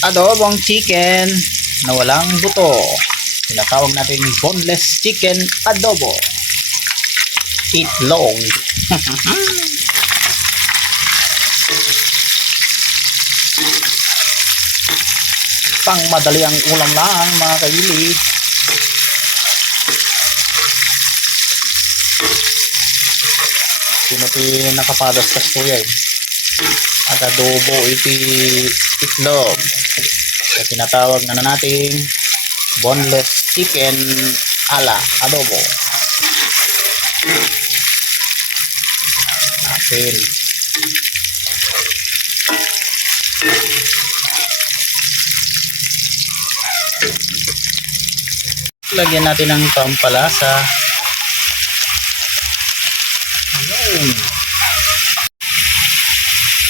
adobong chicken na walang buto. Tinatawag natin boneless chicken adobo. Itlog. Pang madali ang ulam lang mga kaili. Sino nakapadas kas kuya eh. At adobo iti itlog. So, tinatawag na natin boneless chicken ala adobo. Natin. Lagyan natin ng pampalasa. Ayun.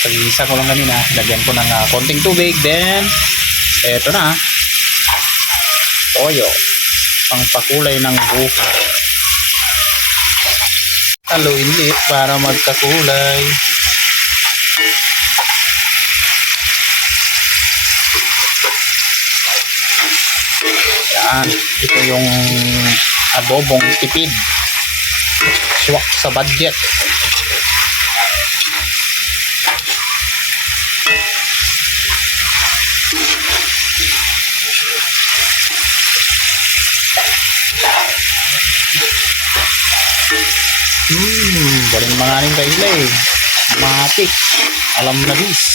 Pag-isa ko lang kanina, lagyan ko ng konting tubig, then eto na, toyo, pangpakulay ng buka. Haluin ulit para magkakulay. Yan, ito yung adobong tipid, swak sa budget. Galing mga rin kaila eh. Matik. Alam na bis.